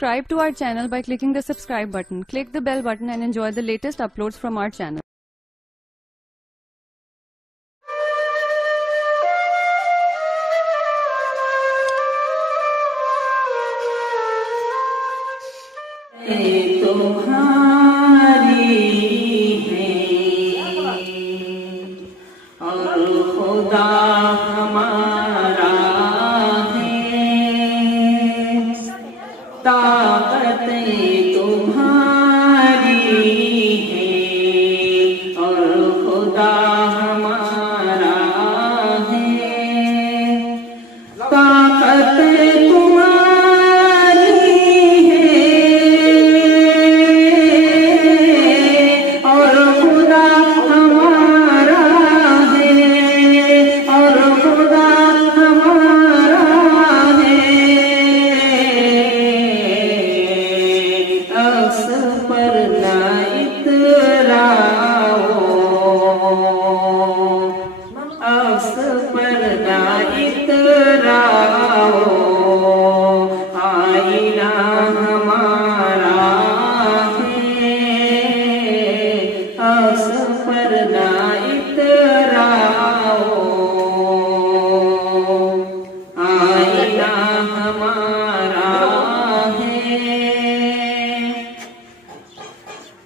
subscribe to our channel by clicking the subscribe button. Click the bell button and enjoy the latest uploads from our channel. तुम्हारी है और खुदा हमारा है, ताकत तुम्हारी है और खुदा हमारा है, ताकत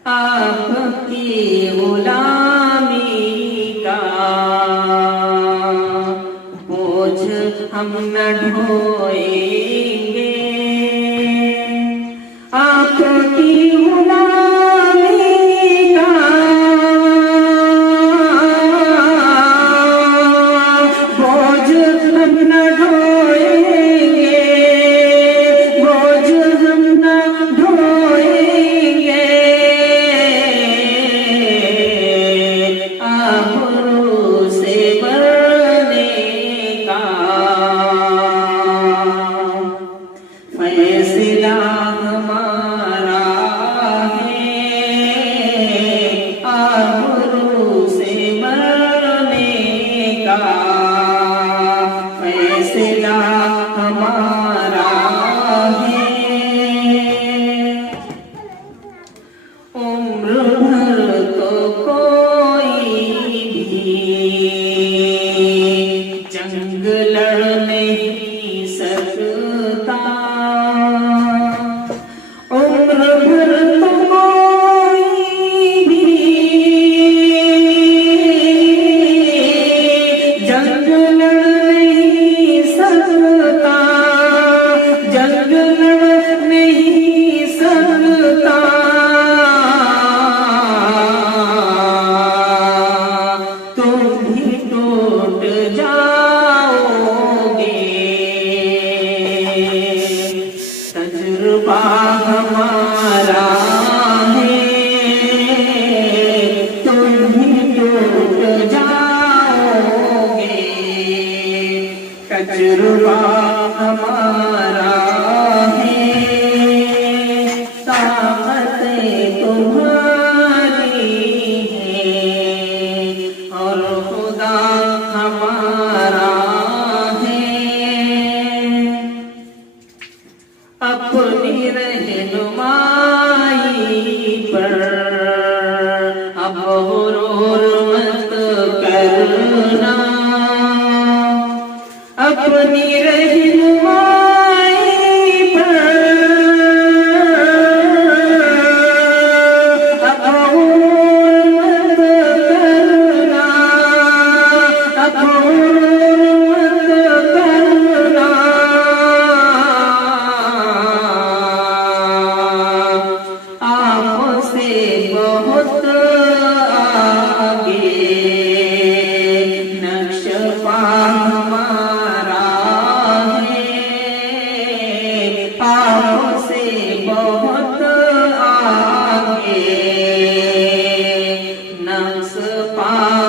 आपकी गुलामी का बोझ हम न ढोएंगे, आपकी गुलामी का बोझ हम न ढोएंगे, बोझ हम न ढोएंगे, फैसला हमारा है, आबरू से मरने का फैसला हमारा है। उम्र भर तो कोई भी जंग लड़ नहीं सकता, उम्र भर तो कोई भी जंग लड़ नहीं सकता, जंग लड़ नहीं सकता, तुम भी टूट जाओगे, तजुर्बा हमारा है, तुम भी टूट जाओगे, तजुर्बा हमारा है, ताकत तुम्हारी है और खुदा हमारा है। अपनी रहनुमाई पर अब गुरूर मत करना, अपनी रहनुमाई पर अब गुरूर मत करना, अब गुरूर मत करना, आपसे बहुत आगे नक्शा हमारा है, आपसे बहुत आगे नक्शा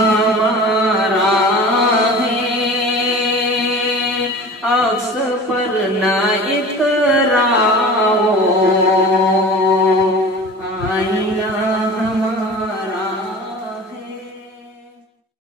हमारा है, अक्स पर ना